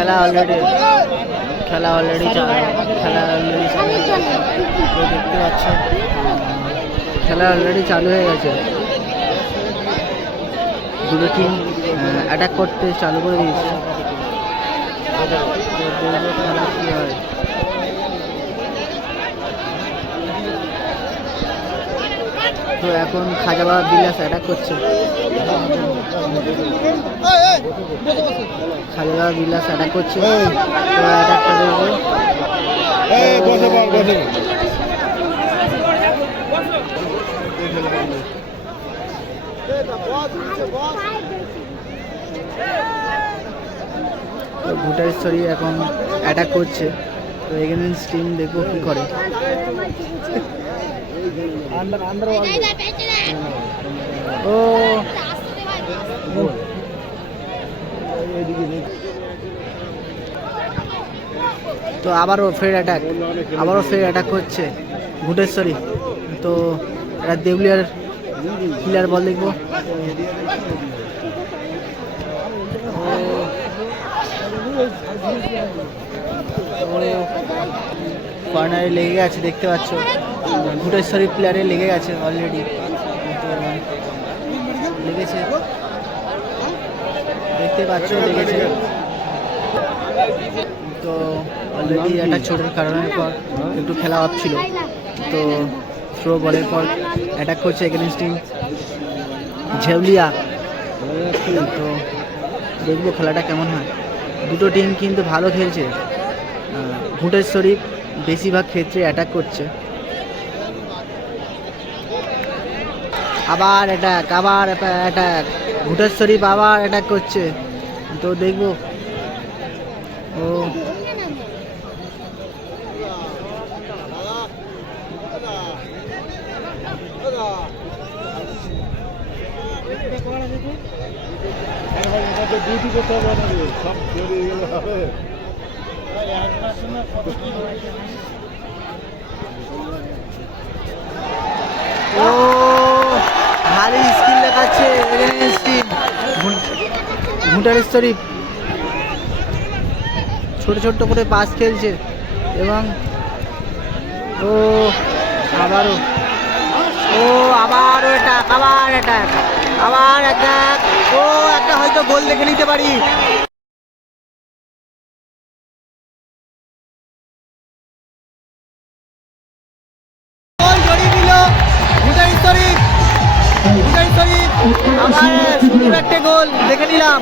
খেলা অলরেডি দেখতে পাচ্ছ, খেলা অলরেডি চালু হয়ে গেছে। দুটো টিম অ্যাটাক করতে চালু করে দিয়েছে। খেলা কি হয়। তো এখন খাজাবাবা বিলাস অ্যাটাক করছে। খাজাবাবা বিলাস অ্যাটাক করছে। তো অ্যাটাকটা দেখবো। তো ভুটারেশ্বরী এখন অ্যাটাক করছে। তো এগেইনস্ট টিম দেখবো কি করে। ও তো আবারও ফের অ্যাটাক করছে ভুটেশ্বরী। তো এটা দেউলিয়ার প্লেয়ার বল দেখবো। কর্নারে লেগে গেছে, দেখতে পাচ্ছ ভুটেশ্বরী প্লেয়ারে লেগে গেছে অলরেডি। লেগেছে, দেখতে পাচ্ছ লেগেছে। তো অলরেডি একটা ছোটোর কারণের পর একটু খেলা অফ ছিল। তো থ্রো বলের পর অ্যাটাক করছে এগেইনস্ট টিম ঝেউলিয়া। তো দেখবো খেলাটা কেমন হয়। দুটো টিম কিন্তু ভালো খেলছে। ভুটেশ্বরী বেশিরভাগ ক্ষেত্রে অ্যাটাক করছে। আবার অ্যাটাক ভুটেশ্বরী আবার অ্যাটাক করছে। তো দেখবো। ও ভারী স্কিল দেখাচ্ছে ভুটারেশ্বরী। ছোট ছোট করে পাস খেলছে এবং আবারও অ্যাটাক। একটা হয়তো গোল দেখে নিতে পারি। সুন্দর একটা গোল দেখে নিলাম।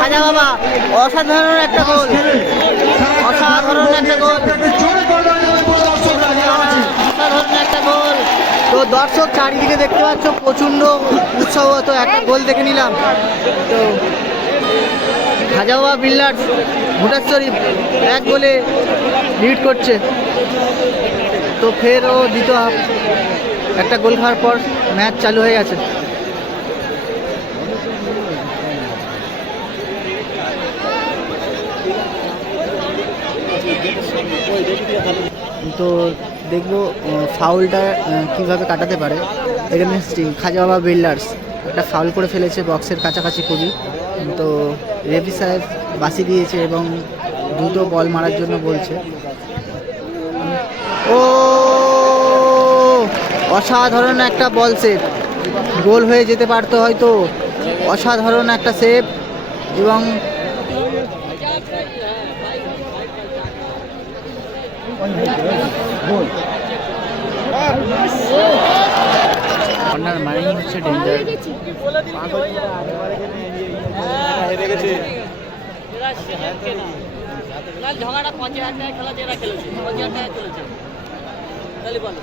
খাজা বাবা অসাধারণ একটা গোল। তো দর্শক চারিদিকে দেখতে পাচ্ছ প্রচন্ড উৎসাহ। তো একটা গোল দেখে নিলাম। তো খাজা বাবা বিল্ডার্স ভুটাশ্বরী 1 গোলে লিড করছে। তো ফের ও দ্বিতীয় হাফ একটা গোল খাওয়ার পর ম্যাচ চালু হয়ে গেছে। তো দেখবো ফাউলটা কিভাবে কাটাতে পারে এগেইনস্ট টিম খাজা বাবা বিল্ডার্স। একটা ফাউল করে ফেলেছে বক্সের কাছাকাছি খুবই। তো রেফি সাহেব বাসি দিয়েছে এবং দ্রুত বল মারার জন্য বলছে। অসাধারণ একটা বল সেভ, গোল হয়ে যেতে পারতো হয়তো। অসাধারণ একটা সেভ এবং কর্নার মানেই হচ্ছে ডেঞ্জার। ঝগড়া 5000 টাকা খেলা যেটা খেলেছে 5000 টাকা চলেছে তাহলে বলো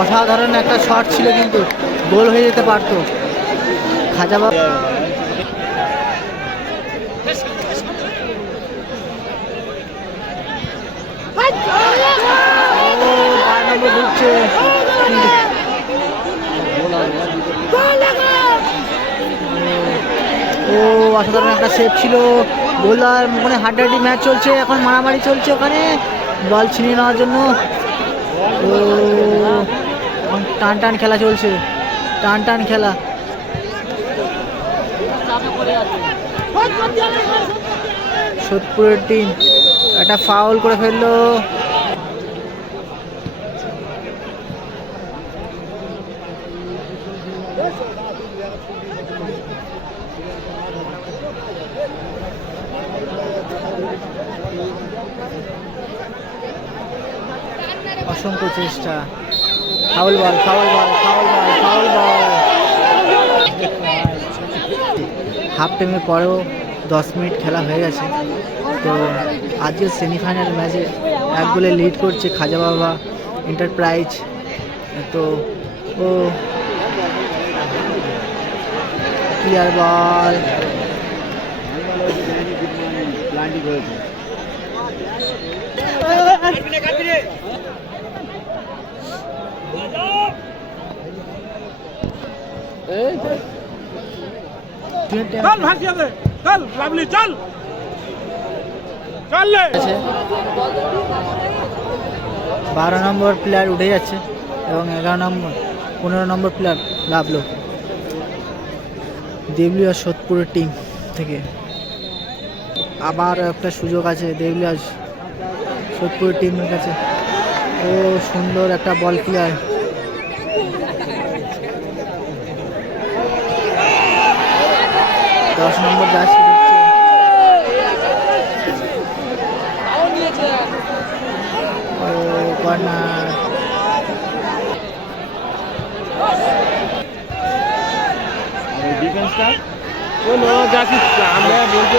অসাধারণ একটা শট ছিল, কিন্তু গোল হয়ে যেতে পারতো। খাজা বাবা করছে। ও অসাধারণ একটা সেভ ছিল। গোলার মানে হাড্ডাহাড্ডি ম্যাচ চলছে, এখন মারামারি চলছে ওখানে বল ছিনিয়ে নেওয়ার জন্য। ও টান টান খেলা চলছে, টান টান খেলা। সোদপুরের টিম একটা ফাউল করে ফেললো। অসংখ্য চেষ্টা, ফাউল বল, ফাউল বল, ফাউল বল, ফাউল বল। হাফ টাইমের পরেও 10 মিনিট খেলা হয়ে গেছে। তো আজকের সেমিফাইনাল ম্যাচে 1 গোলে লিড করছে খাজা বাবা এন্টারপ্রাইজ। তো ও ক্লিয়ার বল, चल भाग जाते चल लवली चल चल ले 12 নম্বর প্লেয়ার উঠে যাচ্ছে এবং 15 নম্বর প্লেয়ার লাভলো দেবলিয়া সোদপুরের টিম থেকে। আবার একটা সুযোগ আছে দেবলিয়া সোদপুরের টিমের কাছে। ও সুন্দর একটা বল ক্লিয়ার। 10 নম্বর জার্সি দিচ্ছে। ও কর্নার। ডিফেন্সটা কোন জার্সি আমরা বলতে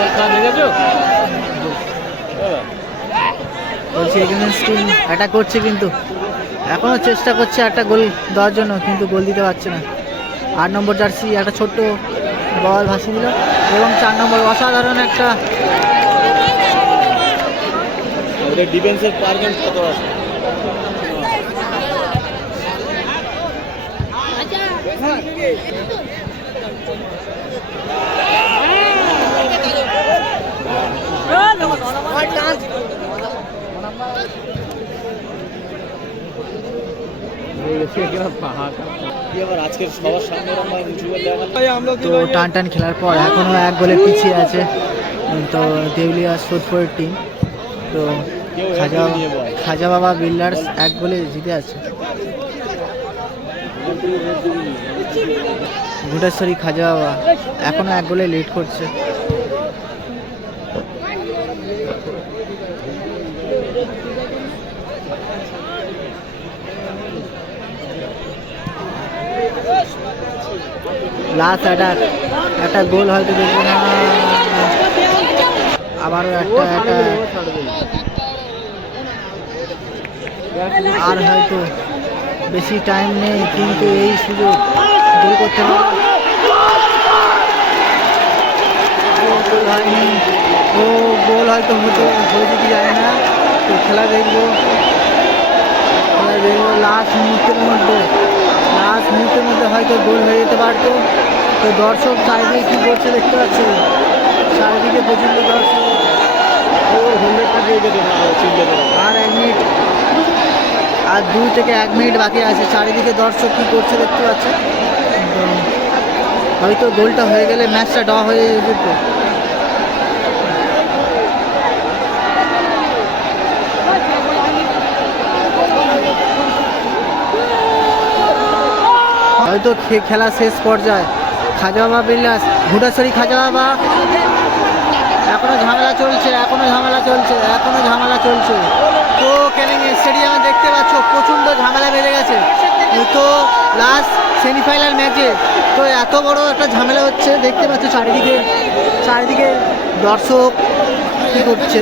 ওটা দেখেছো বলছি এখানে টিম অ্যাটাক করছে, কিন্তু এখনো চেষ্টা করছে একটা গোল দেওয়ার জন্য, কিন্তু গোল দিতে পারছে না। 8 নম্বর জার্সি একটা ছোট্ট বল ভাসিয়ে দিল এবং 4 নম্বর অসাধারণ একটা। ওদের ডিফেন্সের টার্গেট কত আছে? তো টান টান খেলার পর এখনো 1 গোলে পিছিয়ে আছে তো দেউলিয়া সোদপুরের টিম। তো খাজা বাবা বিল্ডার্স 1 গোলে জিতে আছে। ঘুটাশ্বরী খাজা বাবা এখনো 1 গোলে লিড করছে। লাস্ট একটা গোল হয়তো দেখবো না, আবারও একটা আর হয়তো বেশি টাইম নেই, কিন্তু এই সুযোগ গোল করতে হবে। গোল হয়নি, ও গোল হয়তো হয়েছে কি জানি না। তো খেলা দেখবো লাস্ট মুহূর্তের মধ্যে হয়তো গোল হয়ে যেতে পারতো। তো দর্শক চারিদিকে কী করছে দেখতে পাচ্ছে, চারিদিকে প্রচণ্ড দর্শক। আর 1 মিনিট, আর 2 থেকে 1 মিনিট বাকি আছে। চারিদিকে দর্শক কী করছে দেখতে পাচ্ছে। তো হয়তো গোলটা হয়ে গেলে ম্যাচটা ড্র হয়ে যেত। হয়তো খেলা শেষ পর্যায়ে। খাজা বাবা বিল্ডার্স ঘুটাশ্বরী খাজা বাবা এখনো ঝামেলা চলছে। তো ক্যানিং স্টেডিয়ামে দেখতে পাচ্ছ প্রচণ্ড ঝামেলা বেড়ে গেছে। তো লাস্ট সেমিফাইনাল ম্যাচে তো এত বড় একটা ঝামেলা হচ্ছে দেখতে পাচ্ছ। চারিদিকে দর্শক কী করছে।